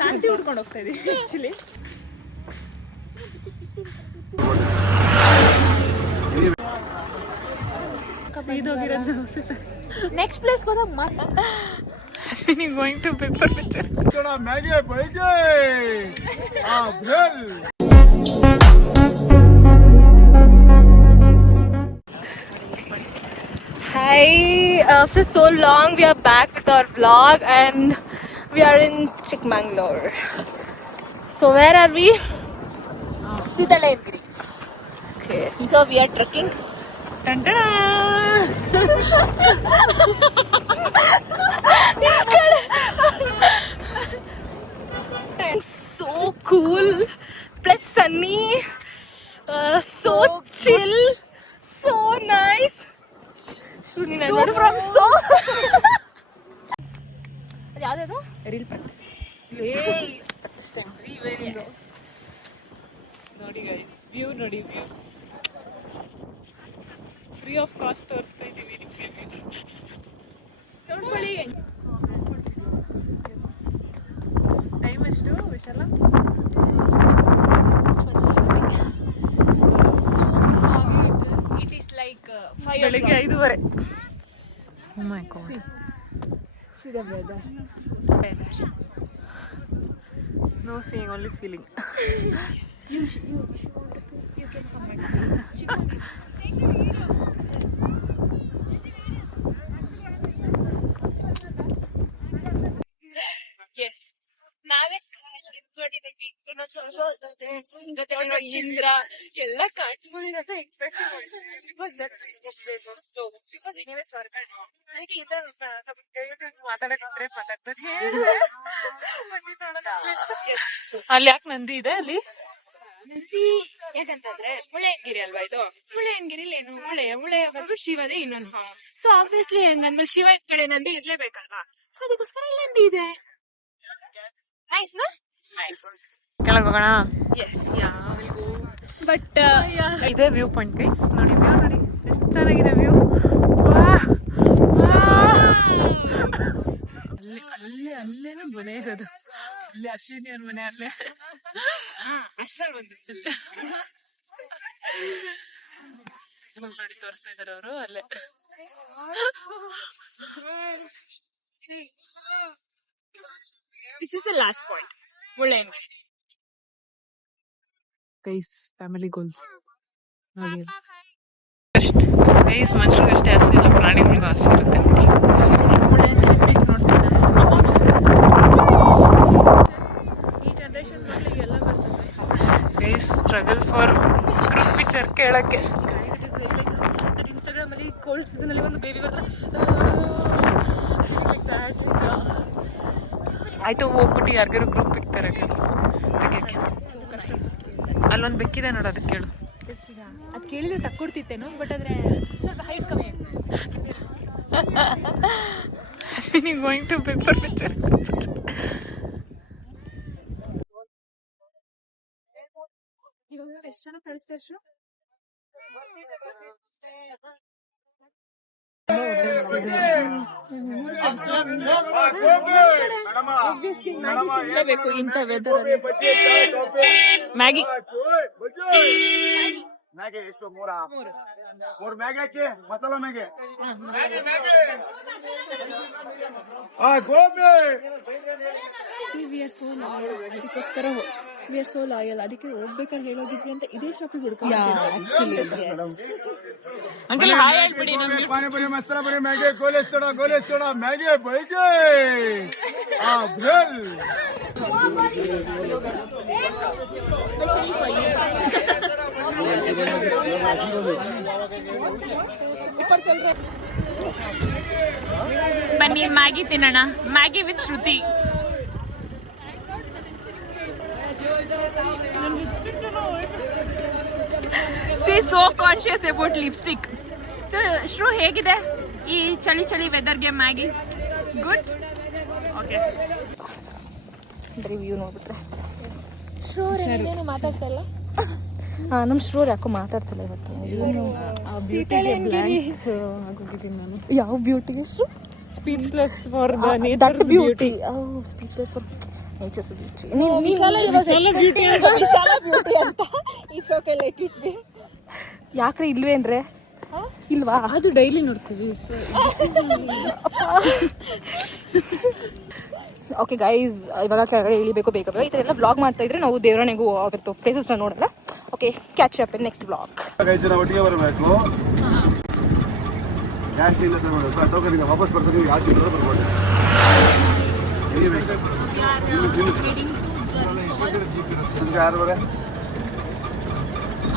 ಶಾಂತಿ ಹುಡ್ಕೊಂಡು ಹೋಗ್ತಾ ಇದೀವಿ ಆಕ್ಚುಲಿ. ನೆಕ್ಸ್ಟ್ ಪ್ಲೇಸ್ ಹೋದಮ್ಮ. Ashwini going to paper picture. थोड़ा महंगे पड़ गए. भेल. Hi, after so long we are back with our vlog and we are in Chikmagalur. So where are we? ಸೀತಾಳಯನಗಿರಿ. Okay. So we are trekking. So cool, plus sunny, so chill, so nice. So from so. ಅದು ಯಾವ್ದು? Reel practice. ನೋಡಿ guys, view ನೋಡಿ, view free of cost ತೋರಿಸ್ತಾ ಇದ್ದೀವಿ ನಿಮಗೆ. ನೋಡ್ಕೊಳ್ಳಿ. Time ಎಷ್ಟು ವಿಶಾಲ? It is like 5 ಬೆಳಿಗ್ಗೆ 5:30. Oh my god. See the weather. No seeing, only feeling. You can comment. Yes. ನಾವೇ ಇಟ್ಕೊಂಡಿದ್ದೀವಿ. ಇನ್ನೊಂದು ಸ್ವಲ್ಪ ಹೊತ್ತೋದ್ರೆ ಸಂಗತಿ ಅವರ ಇಂದ್ರ ಎಲ್ಲ ಕಾಣಿಸ್ಕೊಂಡಿರೋ ಅಂತ ಎಕ್ಸ್ಪೆಕ್ಟ್ ಮಾಡಿದ್ವಿ. ಬಿಕಾಸ್ ದಟ್ ಸೊ ಬಿಕಾಸ್ ನೀವೇ ಸ್ವರ್ಗ ನನಗೆ ಇಂದ್ರ ಮಾತಾಡಕ್ಕೆ ಮಾತಾಡ್ತಾರೆ. ಅಲ್ಲಿ ಯಾಕೆ ನಂದಿ ಇದೆ ಅಲ್ಲಿ? ನಂದಿ ಯಾಕಂತಂದ್ರೆ ಮುಳ್ಳಯ್ಯನಗಿರಿ ಅಲ್ವಾ ಇದು? ಮುಳ್ಳಯ್ಯನಗಿರಿಲಿ ಏನು ಮುಳ್ಳೆ ಯಾವಾಗೂ ಶಿವದೇ ಇನ್ನೊಂದು. ಸೊ ಆಬ್ವಿಯಸ್ಲಿ ಹೆಂಗಂದ್ರೆ ಶಿವ ಕಡೆ ನಂದಿ ಇರ್ಲೇಬೇಕಲ್ವಾ? ಸೊ ಅದಕ್ಕೋಸ್ಕರ ಇಲ್ಲಿ ನಂದಿ ಇದೆ. ನೈಸ್ ನಾ? ನೈಸ್. ಕೆಳಗೆ ಹೋಗೋಣ. ಎಸ್. ಬಟ್ ಇದೇ ವ್ಯೂ ಪಾಯಿಂಟ್ ಗೈಸ್. ನೋಡಿ ವ್ಯೂ ನೋಡಿ ಎಷ್ಟು ಚೆನ್ನಾಗಿದೆ ವ್ಯೂ. ಅಲ್ಲೇನೋ ಮನೆ ಇರೋದು. ಅಲ್ಲಿ ಅಶ್ವಿನಿ ಅವ್ರ ಮನೆ ಅಲ್ಲೇ. ಅಷ್ಟ್ರಲ್ಲಿ ಬಂದಿತ್ತು ನೋಡಿ ತೋರಿಸ್ತಾ ಇದಾರೆ ಅವರು ಅಲ್ಲೇ. This is the last point. Mullayanagiri. Guys family goals ನೋಡಿ. ಗೈಸ್ ಮನುಷ್ಯರಿಗೆ ಅಷ್ಟೇ ಆಸೆ ಇಲ್ಲ, ಪ್ರಾಣಿಗಳಿಗೂ ಆಸೆ ಇರುತ್ತೆ. ಈ ಜನರೇಷನ್ ಮಕ್ಕಳಿಗೆ ಎಲ್ಲ ಬರ್ತದೆ. Guys struggle for group picture ಕೇಳಕ್ಕೆ. Guys, it is very like that Instagram ಅಲ್ಲಿ ಕೋಲ್ಡ್ ಸೀಸನ್ ಅಲ್ಲಿ ಒಂದು ಬೇಬಿ ಬರ್ತದೆ like that. ಆಯ್ತು ಹೋಗ್ಬಿಟ್ಟು ಯಾರಿಗಾರು ಗ್ರೂಪ್ ಪಿಕ್ತಾರೆ ಅಲ್ಲೊಂದು ಬೆಕ್ಕಿದೆ ನೋಡು, ಅದಕ್ಕೆ ಕೇಳು. ಅದು ಕೇಳಿದ್ರೆ ತಕ್ಕೊಡ್ತಿತ್ತೇನೋ, ಬಟ್ ಆದ್ರೆ ಸ್ವಲ್ಪ ಹೈಟ್ ಕಮ್ಮಿ. Ashwini going to paper picture. ಇವಾಗ ಎಷ್ಟು ಜನ ಕಳಿಸ್ತಾರೆ ಶು? ಬೇಕು ಇಂಥ ವೆದರ್. ಮ್ಯಾಗಿ ಮ್ಯಾಗೆ ಎಷ್ಟು? ಮೂರು ಮ್ಯಾಗೆ ಹಾಕಿ ಮಸಾಲ ಮ್ಯಾಗೆ. We are so loyal. ಅದಕ್ಕೋಸ್ಕರ ವಿ ಆರ್ ಸೋ ಲಾಯಲ್. ಅದಕ್ಕೆ ಹೋಗ್ಬೇಕಾದ್ರೆ ಹೇಳೋದಿದ್ವಿ ಅಂತ ಇದೇ ಶಾಪಿಗೆ ಹುಡ್ಕೊಂಡು ಅಂಕಲ್ ಹಾಯ್ ಹೇಳ್ಬಿಡಿ. ಪಾನಿಪುರಿ ಮಸಾಲ ಪುರಿ ಮ್ಯಾಗೆ ಗೋಲೆ ಸೋಡಾ ಮ್ಯಾಗೆ ಬೆಳಿಗ್ಗೆ भेल. ಬನ್ನಿ ಮ್ಯಾಗಿ ತಿನ್ನೋಣ. Maggi with Shruti. See so conscious about lipstick. So Shru ಹೇಗಿದೆ ಈ ಚಳಿ ಚಳಿ ವೆದರ್ಗೆ ಮ್ಯಾಗಿ? ಗುಡ್. ಓಕೆ ಬರೀ ವ್ಯೂ ನೋಡ್ಬಿಟ್ರೆ. ಏನು ಮಾತಾಡ್ತಾ ಇಲ್ಲ. ನಮ್ಮ ಶ್ರೂರ್ ಯಾಕೋ ಮಾತಾಡ್ತಿಲ್ಲ ಇವತ್ತು. ಏನು ಯಾವ ಬ್ಯೂಟಿಗೆ Shru? Speechless for the that beauty. Speechless for nature's beauty. ವಿಶಾಲ ಬ್ಯೂಟಿ ಅಂತ it's okay, let it be. ಯಾಕ್ರೆ ಇಲ್ವೇ ಅಂದ್ರೆ ಇಲ್ವಾ? ಅದು ಡೈಲಿ ನೋಡ್ತೀವಿ. ಓಕೆ ಗೈಸ್, ಇವಾಗ ಕೆಳಗಡೆ ಇಳಿಬೇಕು ಬೇಗ. ಈ ಥರ ಎಲ್ಲ ವ್ಲಾಗ್ ಮಾಡ್ತಾ ಇದ್ರೆ ನಾವು ದೇವರಣೆಗೂ ಅವತ್ತು ಪ್ಲೇಸಸ್ನ ನೋಡಲ್ಲ. Okay, catch up in next vlog. ಒಟ್ಟಿಗೆ ಬರಬೇಕು. ಗ್ಯಾಸ್ ಇಲ್ಲ ತಗೊಳ್ಬೇಕು. ಟೋಕನ್ ಈಗ ವಾಪಸ್ ಬರ್ತಾರೆ. ನೀವು ಯಾವ ಚಿತ್ರ ಬರ್ಬೋದು.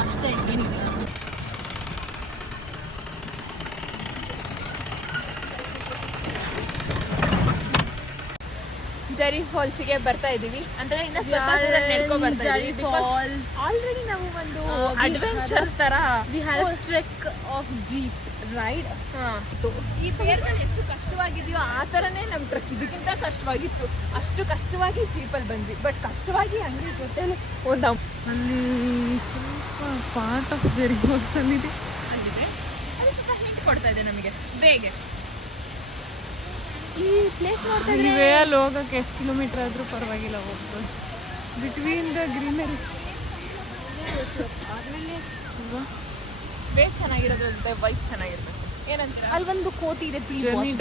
ಅಷ್ಟೇ, ಏನಿಲ್ಲ. ಜರಿ ಫಾಲ್ಸ್ಗೆ ಬರ್ತಾ ಇದೀವಿ ಅಂದ್ರೆ ಇನ್ನ ಸ್ವಲ್ಪ ದೂರ ನಡ್ಕೊಂಡು ಬರ್ತಾ ಇದೀವಿ. ಆಲ್ರೆಡಿ ನಾವು ಒಂದು ಅಡ್ವೆಂಚರ್ ತರ we have trek of jeep ride. ಈ ಪೇರ್ಗಳು ಎಷ್ಟು ಕಷ್ಟವಾಗಿದೆಯೋ ಆ ಥರನೇ ನಮ್ಮ ಟ್ರಕ್ ಇದಕ್ಕಿಂತ ಕಷ್ಟವಾಗಿತ್ತು. ಅಷ್ಟು ಕಷ್ಟವಾಗಿ ಜೀಪಲ್ಲಿ ಬಂದ್ವಿ. ಬಟ್ ಕಷ್ಟವಾಗಿ ಹಂಗೆ ಜೊತೆಲಿ ಒಂದು ಅಲ್ಲಿ ಸ್ವಲ್ಪ ಪಾರ್ಟ್ ಆಫ್ ಜರಿ ಫಾಲ್ಸ್ ಅಲ್ಲಿದೆ. ಅದು ಸ್ವಲ್ಪ ಹಿಂಟ್ ಕೊಡ್ತಾ ಇದೆ ನಮಗೆ ಬೇಗ. ಈ ಪ್ಲೇಸ್ ನೋಡ್ತಾ ಇದ್ದೀವಿ. ಅಲ್ಲಿ ಹೋಗೋಕೆ ಎಷ್ಟು ಕಿಲೋಮೀಟರ್ ಆದರೂ ಪರವಾಗಿಲ್ಲ ಹೋಗ್ಬೋದು. ಬಿಟ್ವೀನ್ ದ ಗ್ರೀನರಿ ಆದಮೇಲೆ ವೇಟ್ ಚೆನ್ನಾಗಿರೋದ್ರಿಂದ ವೈಟ್ ಚೆನ್ನಾಗಿರ್ಬೇಕು. ಏನಂತೀರಾ? ಅಲ್ಲಿ ಒಂದು ಕೋತಿ ಇದೆ, ಪ್ಲೀಸ್ ಈ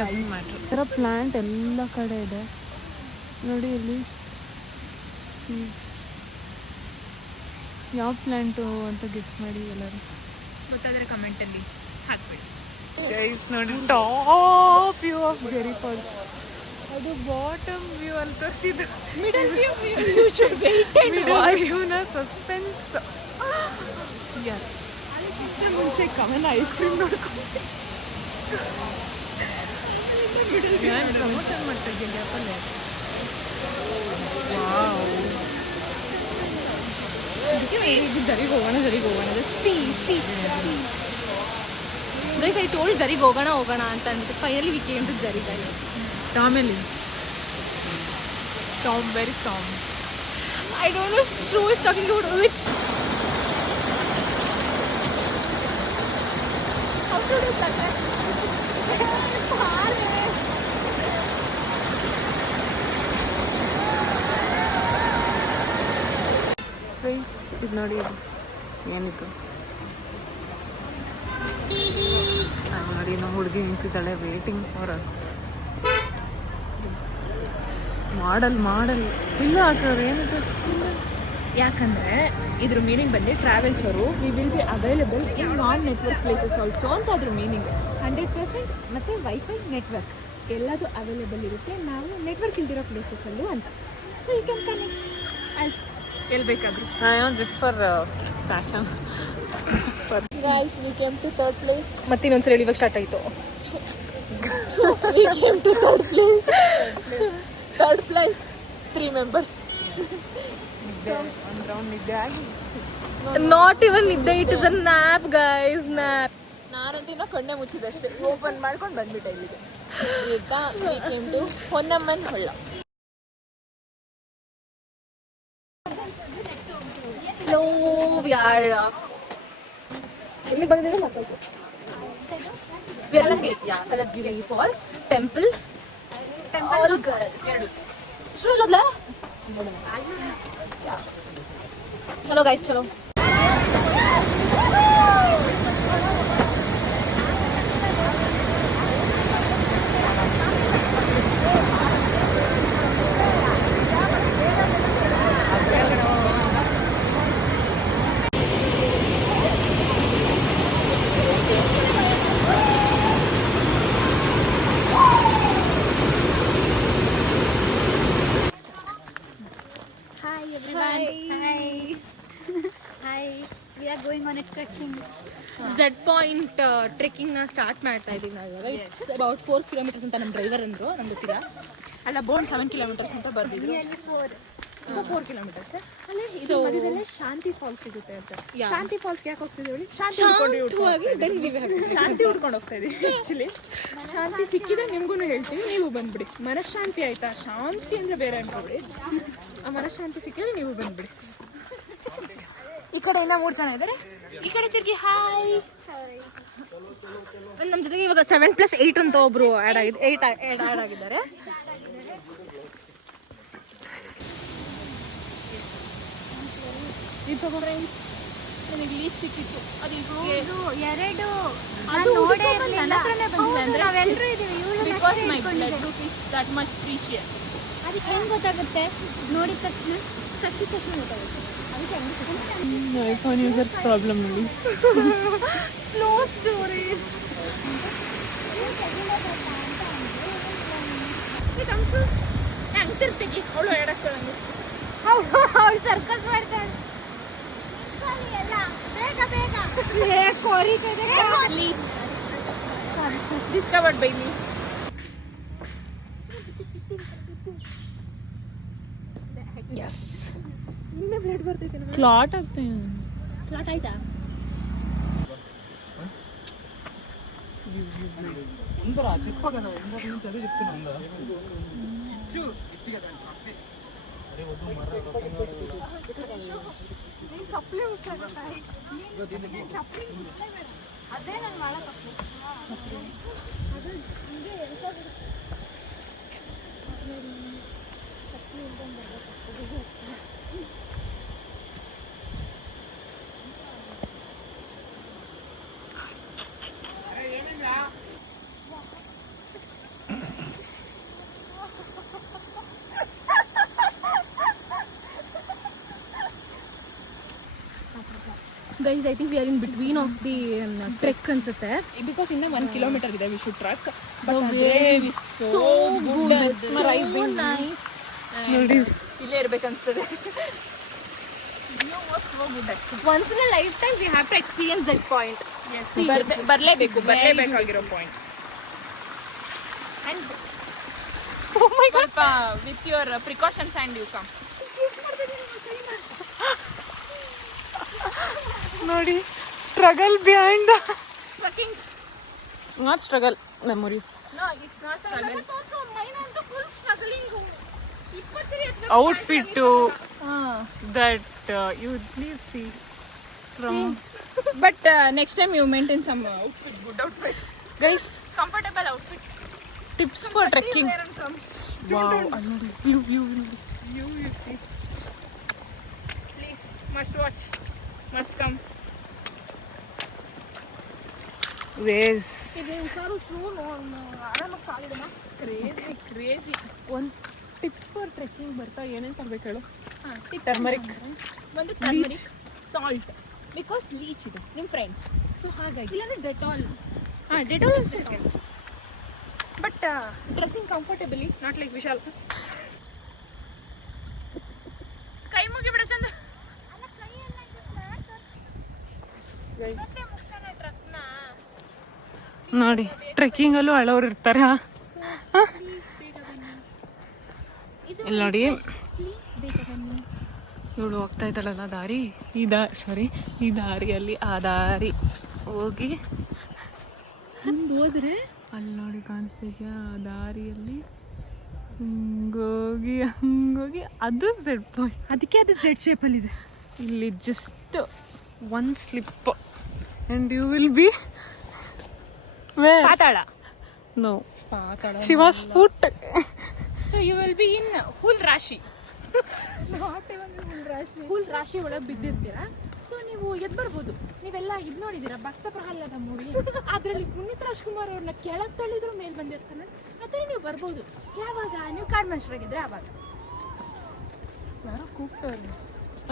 ಥರ ಪ್ಲಾಂಟ್ ಎಲ್ಲ ಕಡೆ ಇದೆ ನೋಡಿ. ಇಲ್ಲಿ ಯಾವ ಪ್ಲಾಂಟು ಅಂತ ಗೆಸ್ ಮಾಡಿ ಎಲ್ಲರೂ. ಗೊತ್ತಾದರೆ ಕಮೆಂಟಲ್ಲಿ ಹಾಕ್ಬೇಡಿ ಗೈಸ್. ನೋಡಿ top view of Jari falls. ಅದು ಬಾಟಮ್ ವ್ಯೂ ಅಂತ ತೋರಿಸಿದ್ದು. ಮಿಡಲ್ ವ್ಯೂನ ಸಸ್ಪೆನ್ಸ್. ಎಸ್, ಮುಂಚೆ ಕಮನ್ ಐಸ್ ಕ್ರೀಮ್ ನೋಡ್ಕೊಂಡು ಪ್ರಮೋಷನ್ ಮಾಡ್ತಾ ಇದ್ದೀನಿ ಆ್ಯಪಲ್ಲಿ. ಜರಿಗೆ ಹೋಗೋಣ. ಸಿ ಗೈಸ್, ಐ ಟೋಲ್ಡ್ ಜರಿಗೆ ಹೋಗೋಣ ಅಂತ ಅಂದ್ಬಿಟ್ಟು finally we came to Jari guys. ಟಾಮಲ್ಲಿ ಟಾಮ್, ವೆರಿ ಟಾಮ್. I don't know who is talking about which. How to do that? Guys ಇದು ನೋಡಿ, ಏನಿತ್ತು ನೋಡಿ. ನಮ್ಮ ಹುಡುಗಿ ನಿಂತಿದ್ದಾಳೆ ವೇಟಿಂಗ್ ಫಾರ್ ಅಸ್. ಮಾಡಲ್ ಇಲ್ಲ ಹಾಕೋರು ಏನಿದೆ. ಯಾಕಂದರೆ ಇದ್ರ ಮೀನಿಂಗ್ ಬಂದು ಟ್ರಾವೆಲ್ಸ್ ಅವರು we will be available in non network places also ಅಂತ ಅದ್ರ ಮೀನಿಂಗ್. 100% ಮತ್ತು ವೈಫೈ ನೆಟ್ವರ್ಕ್ ಎಲ್ಲದು ಅವೈಲೇಬಲ್ ಇರುತ್ತೆ ನಾವು ನೆಟ್ವರ್ಕ್ ಇಲ್ದಿರೋ ಪ್ಲೇಸಸ್ಸಲ್ಲೂ ಅಂತ. So you can connect us ಎಲ್ಲಿ ಬೇಕಾದರೂ. Just for fashion. Guys, we came to third place. ಮತ್ತೆ ಇನ್ನೊಂದ್ಸಲ ಹೇಳಿ, ಇವಾಗ ಸ್ಟಾರ್ಟ್ ಆಯಿತು. We came to third place. Third place 3 members. ಒಂದು ರೌಂಡ್ ನಿದ್ದೆ ಆಗಿ ನಾಟ್ ಇವನ್ ನಿದ್ದೆ, it is a nap guys, nap. ನಾನಂತೂ ಇನ್ನೂ ಕಣ್ಣೆ ಮುಚ್ಚಿದಷ್ಟೇ, ಓಪನ್ ಮಾಡ್ಕೊಂಡು ಬಂದ್ಬಿಟ್ಟೆ ಇಲ್ಲಿಗೆ. ಈಗ we came to Honnammana Halla. No, we are ಎಲ್ಲಿ ಬಂದಿದ್ದೀವಿ ಮಕ್ಕಳು? Kalagiri falls temple. All girls. ಚಲೋ ಚಲೋ ಗೈಸ್, ಚಲೋ. We are going on a trekking. Z point trekking ನ ಸ್ಟಾರ್ಟ್ ಮಾಡ್ತಾ ಇದೀವಿ ನಾವು ಇವಾಗ. ಇಟ್ಸ್ ಅಬೌಟ್ 4 kilometers ಅಂತ ನಮ್ಮ ಡ್ರೈವರ್ ಅಂದ್ರು, ನಮ್ಗೆ ಗೊತ್ತಿಲ್ಲ. ಅಲ್ಲ, ಬೋರ್ಡ್ 7 kilometers ಅಂತ ಬರ್ದಿದ್ರು. Nearly 4. So 4 kilometers. ಅಲ್ಲೇ ಇದು ಮಧ್ಯದಲ್ಲೇ ಶಾಂತಿ ಫಾಲ್ಸ್ ಸಿಗುತ್ತೆ ಅಂತ. ಶಾಂತಿ ಫಾಲ್ಸ್ಗೆ ಯಾಕೆ ಹೋಗ್ತಿದ್ದೀವಿ ಹೇಳಿ? ಶಾಂತಿ ಹುಡ್ಕೊಂಡು ಹೋಗ್ತಾ ಇದೀವಿ ಆ್ಯಕ್ಚುಲಿ. ಶಾಂತಿ ಸಿಕ್ಕಿದ್ರೆ ನಿಮ್ಗೂ ಹೇಳ್ತೀವಿ, ನೀವು ಬಂದ್ಬಿಡಿ. ಮನಃಶಾಂತಿ ಆಯ್ತಾ? ಶಾಂತಿ ಅಂದ್ರೆ ಬೇರೆ ಅನ್ಕೋಬಿಡಿ. ಆ ಮನಃಶಾಂತಿ ಸಿಕ್ಕಿದ್ರೆ ನೀವು ಬಂದ್ಬಿಡಿ. ಈ ಕಡೆಯಿಂದ 3 ಜನ ಇದ್ದಾರೆ, ಈ ಕಡೆ ತಿರ್ಗಿ ಹಾಯ್. ನಮ್ಮ ಜೊತೆಗೆ ಇವಾಗ 7+8 ಅಂತ ಒಬ್ರು ಆ್ಯಡ್ ಆಗಿದ್ದಾರೆ. ಇದು ಫ್ರೆಂಡ್ಸ್ ನನಗೆ ಲೀಚ್ ಸಿಕ್ಕಿತ್ತು ಅದು ಎರಡು ಅದು ನೋಡೇ ಹುಡುಕ್ಕೊಂಡ್ ಇರ್ಲಿಲ್ಲ. ನನ್ನ ಹತ್ರನೇ ಬಂದಿದೆ ಹೌದು, ಅಂದ್ರೆ ನಾವೆಲ್ಲರೂ ಇದೀವಿ ಇವಳು because my blood group is that much precious. ಅದಕ್ಕೆ ಹೆಂಗ್ ಗೊತ್ತಾಗುತ್ತೆ ನೋಡಿದ ತಕ್ಷಣ ಹಚ್ಚಿದ ತಕ್ಷಣ ಗೊತ್ತಾಗುತ್ತೆ. ಐಫೋನ್ ಯೂಸರ್ಸ್ ಪ್ರಾಬ್ಲಮ್ ನೋಡಿ. Slow storage. ಅಂತಿರ್ತೀವಿ ಅವಳು ಎಡಕ್ಕೊಳ್ಳಂಗೆ. ಅವಳು ಸರ್ಕಸ್ ಮಾಡ್ತಾಳೆ ಎಲ್ಲ ಬೇಗ ಬೇಗ Leech discovered by me. Yes. ನಿನ್ನೆ ಬ್ಲಡ್ ಬರ್ತೈತೆ ನಮಗೆ. ಕ್ಲಾಟ್ ಆಗ್ತಾ ಇದೆ. ಕ್ಲಾಟ್ ಆಯ್ತಾ? ఉందరా చెప్పగదా ఇందాక నుంచి అదే చెప్తున్నా ఉందా అరే వద్దు మర్రా ಅದೇ ನಾನು ಭಾಳ ತಪ್ಪು ಅದು ಹಿಂಗೆ ಎಳ್ಕೊಂಡು Guys, I think we are in between of the trek ಅನ್ಸುತ್ತೆ. Because ಇನ್ನ 1 kilometer ಇದೆ we should track. But The the wave wave is is so so good, good, mesmerizing. so nice. ನೋಡಿ ಇಲ್ಲೇ ಇರ್ಬೇಕನ್ಸ್ತದೆ. Once in a lifetime we have to experience that point. Yes, Seriously. ಬರಲೇಬೇಕಾಗಿರೋ point. And oh my god, with your precautions and you come. ನೋಡಿ struggle behind Trekking. Not struggle memories. No, it's not struggle. Also, mine also full struggling. 20 ಸರಿ ಎತ್ಬೇಕು. Outfit that you please see from. But next time you maintain some outfit, good outfit. Guys, comfortable outfit. Tips for trekking. Wow, you see. Please, must watch, must come. Waves. Crazy. One tips for trekking ಬರ್ತಾ ಏನೇನು ತರಬೇಕು ಹೇಳು? Turmeric, ಒಂದು turmeric, salt, because leach ಇದೆ ನಿಮ್ಮ friends, so ಹಾಗಾಗಿ ಇಲ್ಲಾಂದ್ರೆ Dettol. Dettol is okay, but dressing ಕಂಫರ್ಟೇಬಲಿ, not like Vishal. ಕೈ ಮುಗಿಬಿಡ ಚಂದ. ನೋಡಿ ಟ್ರೆಕ್ಕಿಂಗಲ್ಲೂ ಅಳೋರು ಇರ್ತಾರೆ. ಇಲ್ಲಿ ನೋಡಿ ಇವಳು ಹೋಗ್ತಾ ಇದ್ದಾಳಲ್ಲ ದಾರಿ, ಈ ದಾರಿಯಲ್ಲಿ ಆ ದಾರಿ ಹೋಗಿ ಹೋದ್ರೆ ಅಲ್ಲಿ ನೋಡಿ ಕಾಣಿಸ್ತಿದ್ಯಾ, ಆ ದಾರಿಯಲ್ಲಿ ಹಂಗೋಗಿ ಅದು ಝೆಡ್ ಪಾಯಿಂಟ್. ಅದಕ್ಕೆ ಅದು ಝೆಡ್ ಶೇಪಲ್ಲಿ ಇದೆ. ಇಲ್ಲಿ just one slip and you will be ಪಾತಾಳ. ನೋ, ಪಾತಾಳ ಶಿವಾಸ್ foot. So you will be in ಹುಲ್ ರಾಶಿ. ಹುಲ್ ರಾಶಿ ಒಳಗೆ ಬಿದ್ದಿರ್ತೀರಾ. ಸೊ ನೀವು ಎದ್ದು ಬರ್ಬೋದು. ನೀವೆಲ್ಲ ಇದು ನೋಡಿದ್ದೀರಾ ಭಕ್ತ ಪ್ರಹ್ಲಾದ ಮೂವಿ, ಅದರಲ್ಲಿ ಪುನೀತ್ ರಾಜ್ಕುಮಾರ್ ಅವ್ರನ್ನ ಕೆಳಗೆ ತಳ್ಳಿದ್ರು ಮೇಲೆ ಬಂದಿರ್ತಾನೆ. ಆ ಥರ ನೀವು ಬರ್ಬೋದು. ಯಾವಾಗ ನೀವು ಕಾಡು ಮನುಷ್ಯರಾಗಿದ್ರೆ ಆವಾಗ. ಯಾರೋ ಕೂಗ್ತವ್ರೆ.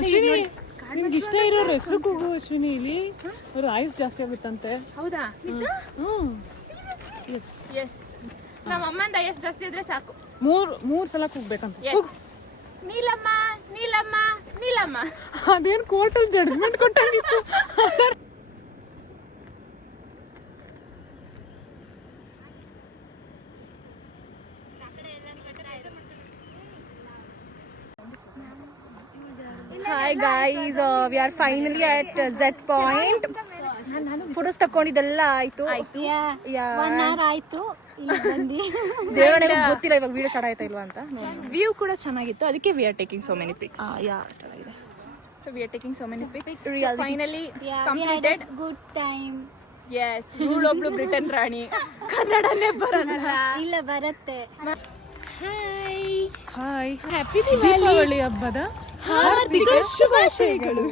ಅಶ್ವಿನಿ, ನಿಮ್ಗೆ ಇಷ್ಟ ಇರೋ ಹೆಸರು ಕೂಗು ಅಶ್ವಿನಿ. ಇಲ್ಲಿ ಅವ್ರ ಆಯುಸ್ ಜಾಸ್ತಿ ಆಗುತ್ತಂತೆ. ಹೌದಾ? ಎಸ್, ನಮ್ಮ ಅಮ್ಮಂದ ಆಯುಸ್ ಜಾಸ್ತಿ ಇದ್ರೆ ಸಾಕು. ಮೂರು ಸಲ ಕೂಗ್ಬೇಕಂತ. ನೀಲಮ್ಮ ನೀಲಮ್ಮ ನೀಲಮ್ಮ. ಅದೇನು ಕೋರ್ಟಲ್ಲಿ ಜಡ್ಜ್ಮೆಂಟ್ ಕೊಟ್ಟಂಗಿತ್ತು. Hi guys, we are finally at Z point. Photos ತಕೊಂಡಿದ್ದೆಲ್ಲ ಆಯ್ತು. Yeah. 1 hour ಆಯ್ತು ಈಗ ಬಂದು. ದೇವರೇ ಗೊತ್ತಿಲ್ಲ ಇವಾಗ ವಿಡಿಯೋ ಸ್ಟಾರ್ಟ್ ಆಯ್ತಾ ಇಲ್ವಾ ಅಂತ. ವ್ಯೂ ಕೂಡ ಚೆನ್ನಾಗಿತ್ತು, ಅದಕ್ಕೆ we are taking so many pics. ಚೆನ್ನಾಗಿದೆ. So we are taking so many pics. Reality. Finally Yeah, we had completed. a good time. Yes, ಇವಳೊಬ್ಳು ಬ್ರಿಟನ್ ರಾಣಿ, ಕನ್ನಡನೇ ಬರಲ್ಲ. ಇಲ್ಲ ಬರುತ್ತೆ. ಹಾಯ್ ಹ್ಯಾಪಿ ದೀಪಾವಳಿ ಹಬ್ಬದ ಹಾರ್ದಿಕ ಶುಭಾಶಯಗಳು.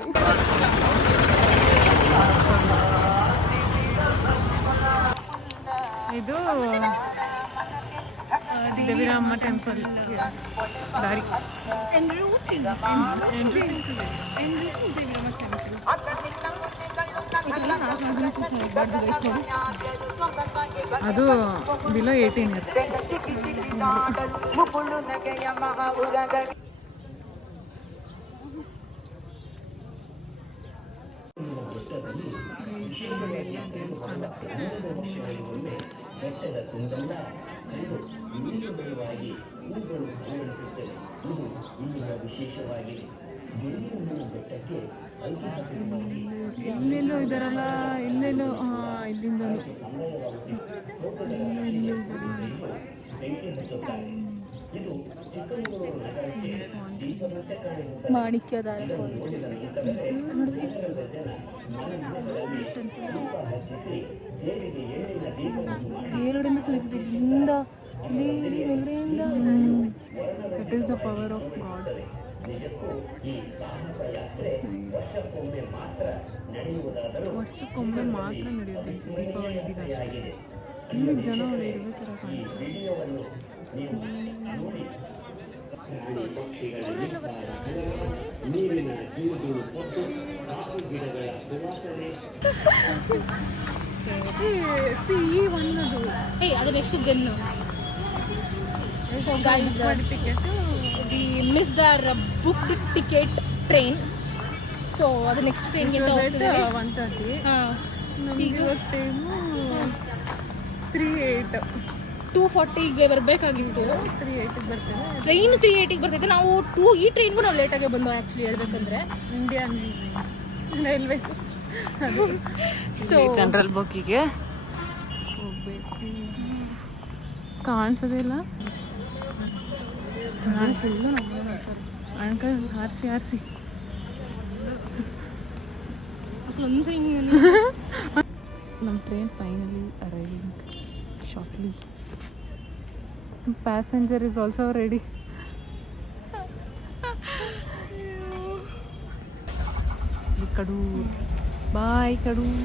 ಇದು ದೇವಿರಮ್ಮ ಟೆಂಪಲ್ ದಾರಿ. ಅದು ಬಿಲೋ 18 ಇಯರ್ಸ್. ಇಲ್ಲೆಲ್ಲೋ ಇದಾರಲ್ಲ, ಇಲ್ಲೆಲ್ಲೋ ಇಲ್ಲಿಂದ ಮಾಣಿಕ್ಯದ ಮೇಲ್ಗಡೆಯಿಂದ ಸುಳಿಸುತ್ತೆ, ಇಲ್ಲಿಂದ ಮೇಲ್ಗಡೆಯಿಂದ. That is the power of God. ವರ್ಷಕ್ಕೊಮ್ಮೆ ಮಾತ್ರ ನಡೆಯುತ್ತೆ ದೀಪಾವಳಿ ದಿನ. ಇಲ್ಲಿ ಜನ ಇರುವೆ ಥರ ಕಾಣುತ್ತೆ. ಅದು next Zen. So guys, we missed our booked ticket train. So ಅದು ನೆಕ್ಸ್ಟ್ ಟ್ರೈನ್ಗೆ ಅಂತ ಹೋಗ್ತಿದ್ದೀವಿ. 1:30. ಈಗ ಇವತ್ತು ಟೈಮು 3:08. 2:40ಗೆ ಬರಬೇಕಾಗಿತ್ತು. 3:08 ಬರ್ತೇವೆ. ಟ್ರೈನು 3:80ಗೆ ಬರ್ತೈತೆ. ನಾವು ಈ ಟ್ರೈನ್ಗೂ ನಾವು ಲೇಟಾಗೆ ಬಂದು ಆ್ಯಕ್ಚುಲಿ ಹೇಳ್ಬೇಕಂದ್ರೆ ಇಂಡಿಯನ್ ರೈಲ್ವೇಸ್. ಸೊ ಜನರಲ್ ಬುಕ್ಕಿಗೆ ಹೋಗ್ಬೇಕು. ಕಾಣಿಸೋದಿಲ್ಲ. ನಾನು ಫುಲ್ಲು ಅಂಕಲ್ ಹಾರಿಸಿ ನಮ್ಮ train finally arriving shortly. Passenger is also ready. Kadur bye Kadur.